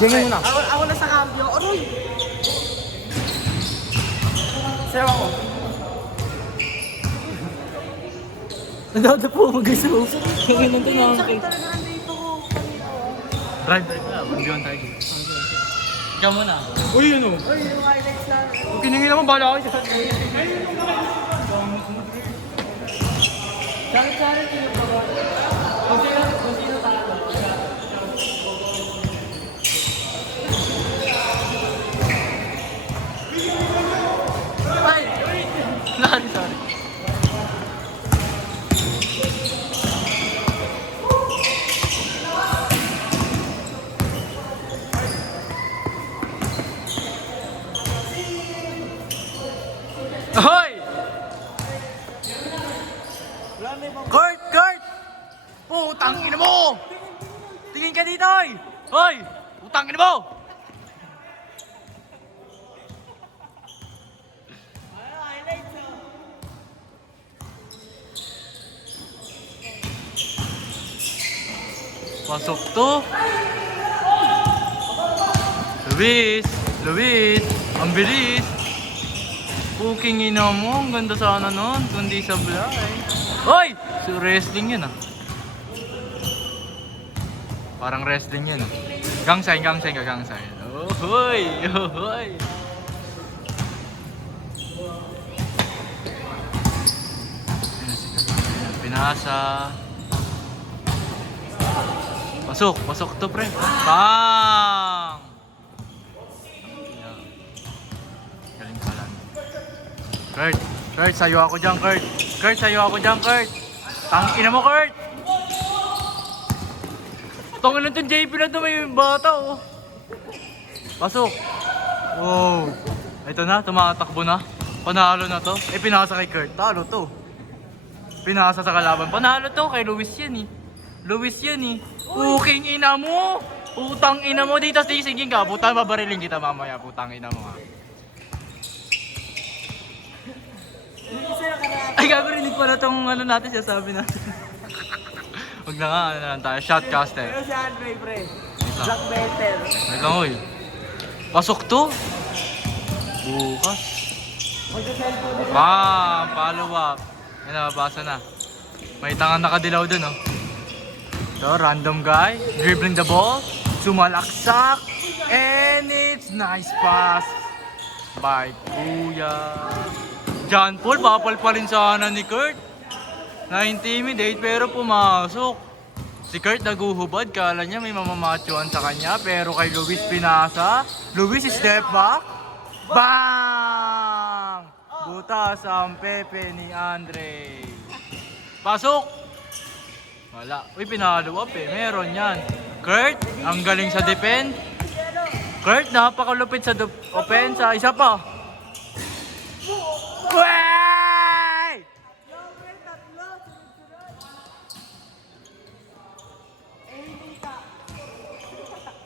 Gengin muna. Ako na sa cambio. Aroy! Sayaw ako. Nadada po mag-iso. Gengin nito na. Sakit talaga ng dito ko. Drive na. Mag-iwan tayo. Ikaw muna. Uy, yun o. Uy, yung highlights na. Huwag kiningin naman, bahala ako dyan. Sakit-sakit sino ba ba? Kung sino talo. Ay! Sorry. Hoy! Kurt! Putang ina mo! Tingin ka dito, oy! Hoy! Putang ina mo! Pasok to. Luis, ang bilis. Puking ina mo, ang ganda sana nun, kundi sa blay. Hoy! So wrestling yun ah. Parang wrestling yun ah. Gangsay. Oh, hoy! Pinasa. Pasok to pre. Bang! Galing pala. Kurt, sayo ako dyan, Kurt. Tangina mo, Kurt! Tangin lang itong JP na ito, may bata, oh. Pasok. Wow. Ito na, tumatakbo na. Panalo na to. Pinasa kay Kurt. Talo to. Pinasa sa kalaban. Panalo to, kay Luis yan, eh. Puking ina mo! Putang ina mo dito, sisiging ka. Putang babariling kita mamaya, putang ina mo, ha. Ay, gagawin pala tong ano natin, sasabi natin. Huwag na nga, ano lang tayo, shotcaster. Pero si Andre, pre. Black belter. Wait lang, oy. Pasok to. Bukas. Magka-cellphone din. Follow up. Yan, nababasa na. May tangang nakadilaw dun, oh. So, random guy, dribbling the ball, sumalaksak, and it's nice pass by Kuya. John Paul, bapal pa rin sana ni Kurt. Na-intimidate pero pumasok. Si Kurt naguhubad, kala niya may mamamachuan sa kanya, pero kay Luis pinasa. Luis step back. Bang! Butas ang Pepe ni Andre. Pasok! Wala. Uy, pinalo up eh. Meron yan. Kurt, ang galing sa defend. Kurt, napakalupit sa opensa. Isa pa. Wey!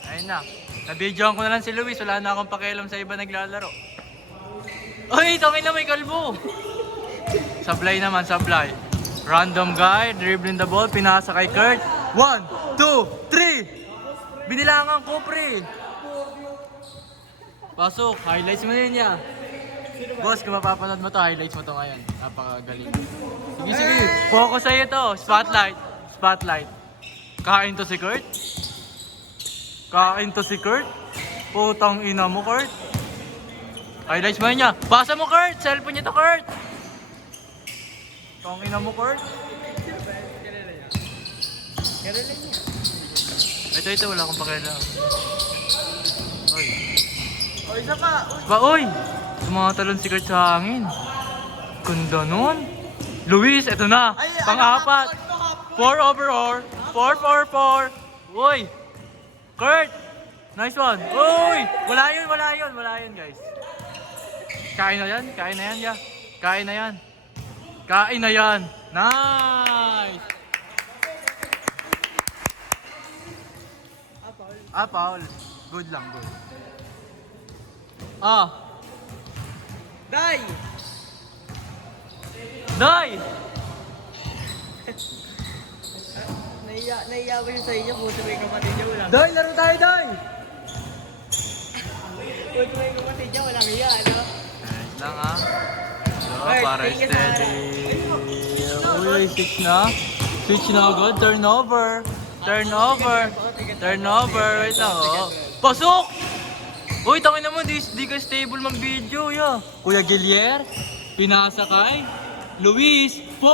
Ayun na. Nabidyoan ko na lang si Luis. Wala na akong pakialam sa iba naglalaro. Uy, tangin na may kalbo. Sablay naman, sablay. Random guy, dribbling the ball, pinasa kay Kurt. 1, 2, 3! Binilangan ko, pre. Pasok, highlights mo yun niya. Boss, kung mapapanood mo to, highlights mo to ngayon. Napakagaling. Sige. Focus sa'yo to. Spotlight. Kain to si Kurt. Putang ina mo, Kurt. Highlights mo yun niya. Basa mo, Kurt. Cellphone niya to, Kurt. Putang ina mo, Kurt. Ito, wala akong pakialam. Oy. O, isa pa. Oy! Tumatalon si Kurt sa hangin. Ganda nun. Luis, eto na. Pang-apat. 4/4. Uy! Kurt! Nice one. Uy! Wala yun, guys. Kain na yan. Nice! Paul. Good lang. Day! Naiyawa yun sa inyo, buti may kapatid niyo. Day, laro tayo, Day! Kung may kapatid niya, walang hiya, ano? Nice lang ah. So, Alright, para tingin ka steady. Uy, switch na. Switch na agad. Turnover. Turnover. Turnover. Wait lang, oh. Pasok! Uy, tangin naman, di ka stable mag-video, ya. Kuya Gilier, pinasa kay Luis, 4/4!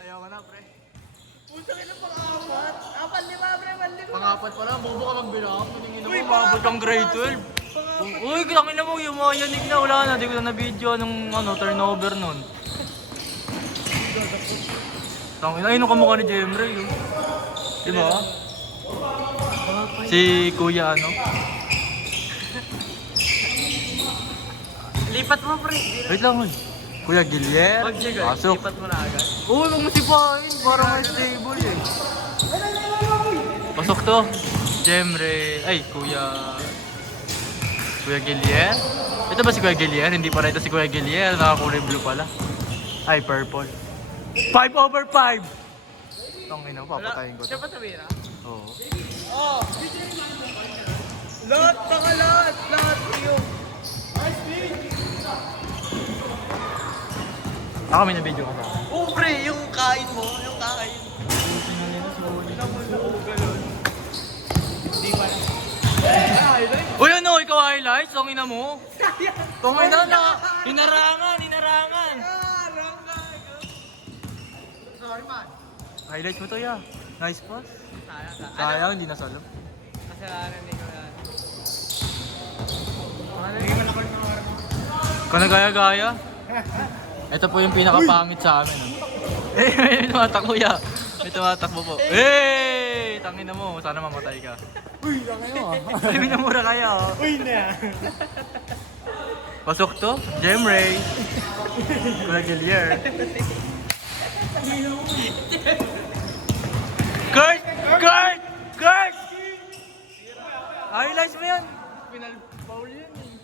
Ayaw ka na, pre. Punta ka na pang-apat. 4-5, pre, 5-5. Pangapat pa lang, bobo ka magbilang. Maningin mo, mabot kang grade 12. Uy, tangin na mo, yung mga yanig na, wala na. Di ko na na-video anong turnover nun. Tangin na, ayun ang kamukha ni Jemre, yun. Di ba? Si Kuya, ano? Lipat mo, pre. Wait lang, uy. Kuya Gilier, pasok. Lipat mo na agad. Uy, huwag mo sipahin. Parang may stable eh. Pasok to. Jemre. Ay, Kuya Gilier. Ito ba si Kuya Gilier? Hindi pa rin ito si Kuya Gilier. Nakakulay blue pala. Ay, purple. 5/5! Tangin na, papatayin ko to. Siya pa tumira? Oo. Oh! Lahat, taka lahat! Lahat iyo! Ako may na-video ka sa akin. Oh, pre! Yung kain mo, yung kain. Hindi pa na. Uy, ano? Ikaw highlights? Tangin na mo? Tangin na. Hinarangan. Sorry, man. Highlights mo to, ya. Nice pass. Sayang. Sayang, hindi na solo. Kasalanan din ko yan. Kung nagaya-gaya, ito po yung pinakapangit sa amin. Oh. May tumatakbo ya. May tumatakbo po. Hey! Tangin na mo, sana mamatay ka. Uy, lang kayo ah. Ay, minamura kaya oh. Uy na. Pasok to, Jemray. Kuya Gilier. Kurt! Highlights mo yan. Pinal-foul yun eh.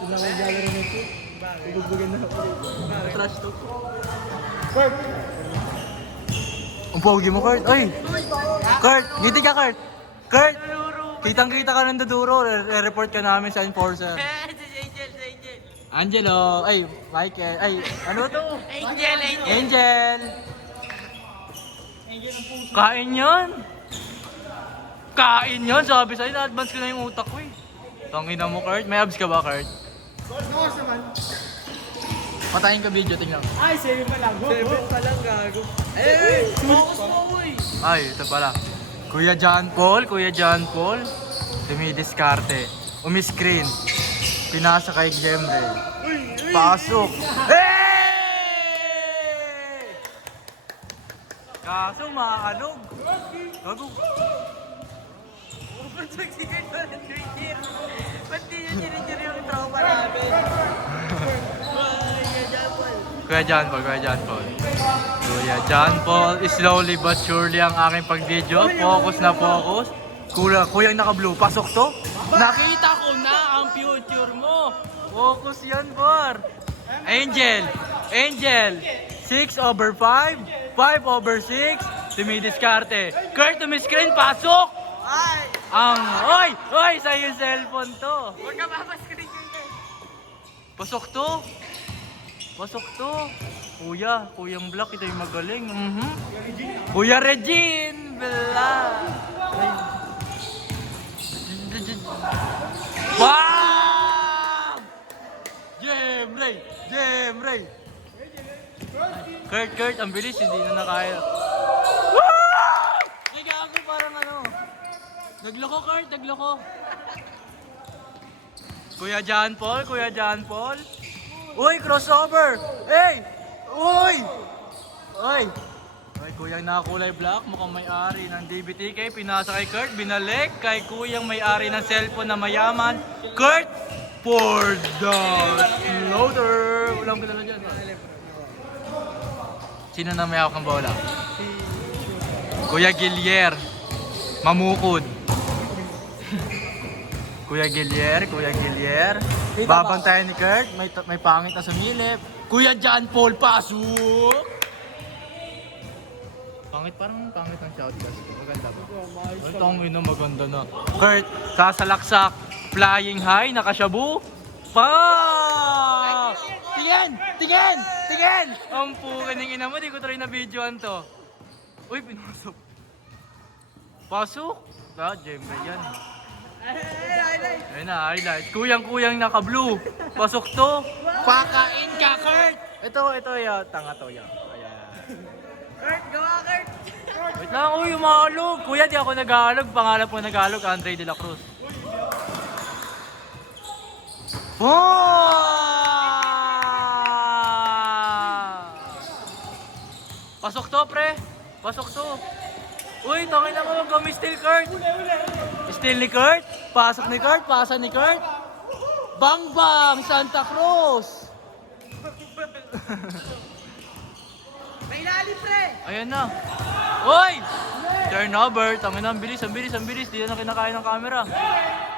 Pinakagala rin ito. Bakit? Bugbugan na ako. Bakit? Trash talk. Ang pogi mo, Kurt. Ay! Kurt! Ngiti ka, Kurt! Kurt! Kitang-kita ka ng duduro. Re-report ka namin sa enforcer. Si Angel. Angelo! Ay, Michael! Ay, ano to? Angel. Angel! Kain yun! Kain yun! Sabi sa'yo, na-advance ko na yung utak ko eh. Tangina mo, Kurt. May abs ka ba, Kurt? Noos naman. Patayin ka video, tingnan. Ay, 7 pa lang. 7 pa lang, gago. Eh, focus mo, uy. Ay, ito pala. Kuya John Paul. Dumidiskarte. Umiscreen. Pinasa kay Jemre. Pasok. Hey! Kaso maanog. Gago. Ba't magsigay pa ng trigger? Ba't di nyo sinigir yung trauma namin? Kuya John Paul. Kuya John Paul, slowly but surely ang aking pag-video. Focus na focus. Kuya yung naka-blue. Pasok to. Nakita ko na ang future mo. Focus yan, Bor. Angel. 6/5. 5/6. Dumidiskarte. Kurt, tumiscreen. Pasok. Ay! Oy, sa'yo yung cellphone to. Huwag ka mamascreen yun eh. Pasok to. Kuyang Black, ito yung magaling. Kuya Regine, Bella. Bam! Jemray. Kurt, ang bilis, hindi na nakaya. Kaya ako parang ano. Nagloko, Kurt. Kuya John Paul. Uy, crossover! Hey! Uy, kuyang nakakulay black, mukhang may-ari ng DBTK, pinasa kay Kurt, binalik kay kuyang may-ari ng cellphone na mayaman, Kurt for the loader. Walang kilala dyan. Sino na may hawak ng bola? Kuya Gilier, mamukod. Kuya Gilier. Babantayan ni Kurt. May pangit na sumilip. Kuya John Paul, pasok! Parang pangit ang shoutcast. Maganda ba? Ay, tangin na, maganda na. Kurt, sasalaksak. Flying high, nakasyabu. Pa! Tingin! Tingin! Tingin! Ang pukin ng ina mo, di ko try na videoan to. Uy, pinasok. Pasok? Jembe yan. Ayun na, highlight. Kuyang-kuyang naka-blue. Pasok to. Pakain ka, Kurt! Ito, ya. Tanga to, ya. Ayan. Kurt, gawa Kurt! Wait lang, uy, umahalog. Kuya, di ako nag-aalog. Pangalan po nag-aalog, Andre de la Cruz. Pasok to, pre. Pasok to. Uy, tangin na mo, mag-steal Kurt. Steal ni Kurt. Pasok ni Kurt. Pasa ni Kurt. Bang bang, Santa Cruz. May ilalim, pre! Ayan na. Uy! Turnover. Tangin na, ang bilis, ang bilis, ang bilis. Di na kinakain ng camera.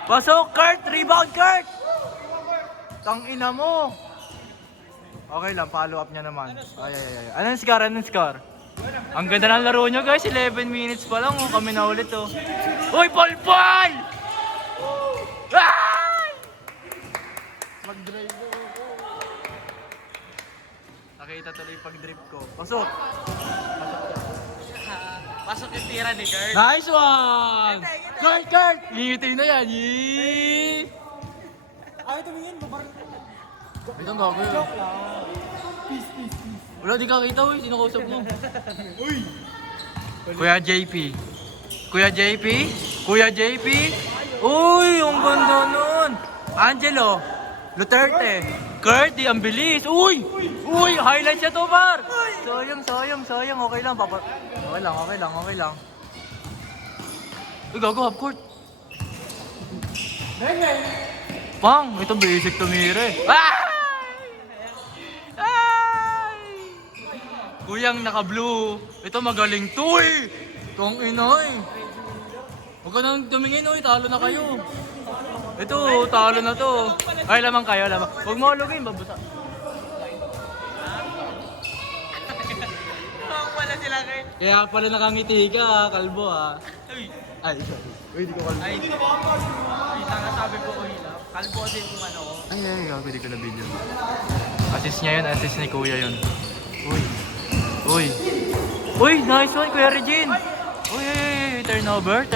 Pasok, Kurt. Rebound, Kurt. Tangina mo. Okay lang, follow up niya naman. Ay. Anong score? Anong score? Ang ganda ng laro nyo guys, 11 minutes pa lang. Oh. Kami na ulit oh. Uy, Paul! Ay! Mag-drive ako. Nakita tuloy pag-drive ko. Pasok! Pasok yung tira ni Kurt. Nice one! Kurt! Ngiti na yan! Yee! Ay, tumingin, babaril. Wait ang gago yun. Wala, di ka kita uy. Sino kausap mo? Uy! Kuya JP. Kuya JP? Kuya JP? Uy! Ang ganda nun! Angelo! Duterte! Kurt, di ang bilis! Uy! Uy! Highlight siya to, par! Sayang. Okay lang, papa. Okay lang. Uy, gago, half court. Pang! Ito basic tumire. Ay! Kuyang naka-blue. Ito magaling to eh. Itong inoy. Huwag ka nang tumingin oy. Talo na kayo. Ito, talo na to. Ay, lamang kayo, lamang. Huwag mo halugin, babusa. Wala sila Kurt. Kaya pala nakangiti ka, kalbo ah. Ay, sorry. Uy, di ko kalbo. Ay, tanga sabi ko, uy, kalbo kasi kung ano ko. Ay, gago, di ko na video. Assist niya yun, assist ni kuya yun. Uy, nice one, Kuya Regine. Uy, turnover.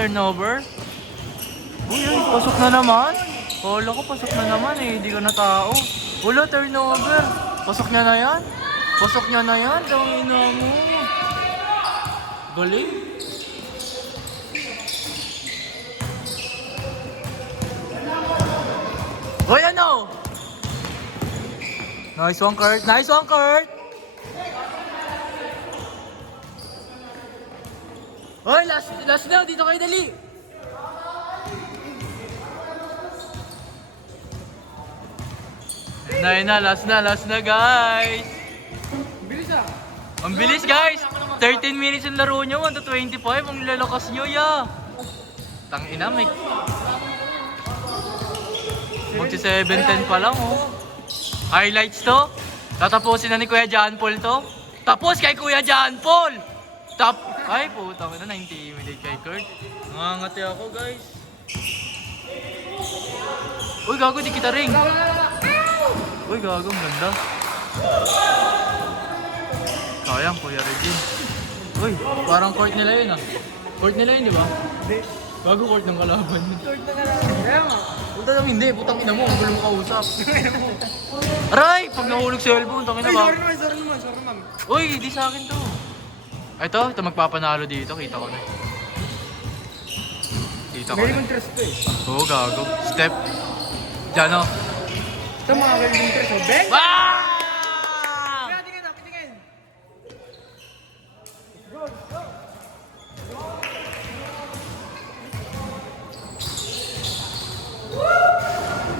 Uy, pasok na naman. Kala ko pasok na naman eh, hindi ka na tao. Wala, turnover. Pasok niya na yan. Ang ina mo. Galing. Uy, ano? Nice one, Kurt. Hoy, last na, dito kayo dali. Last na guys. Ang bilis guys. 13 minutes yung laro nyo, 1 to 25. Ang lalakas nyo, ya. Tangina, may... Magsi 7-10 pa lang, oh. Highlights to. Tatapusin na ni Kuya John Paul to. Tapos kay Kuya John Paul. Ay, putang ina, na-intimidate kay Kurt. Nangangati ako, guys. Uy, gago, di kita ring. Uy, gago, ang ganda. Sayang, Kuya Regine. Uy, parang court nila yun, ah. Court nila yun, di ba? Hindi. Gago, court ng kalaban yun. Kurt na kalaban. Kaya nga. Punta lang hindi, putang ina mo, ang gulo mo kausap. Aray! Pag nahulog sa elbow, putang ina ba? Sorry naman. Uy, di sa akin to. Ito magpapanalo dito, kita ko na. Very interest to eh. Oo, gago. Step. Diyan o. Ito mga very interest. Ben? Wow!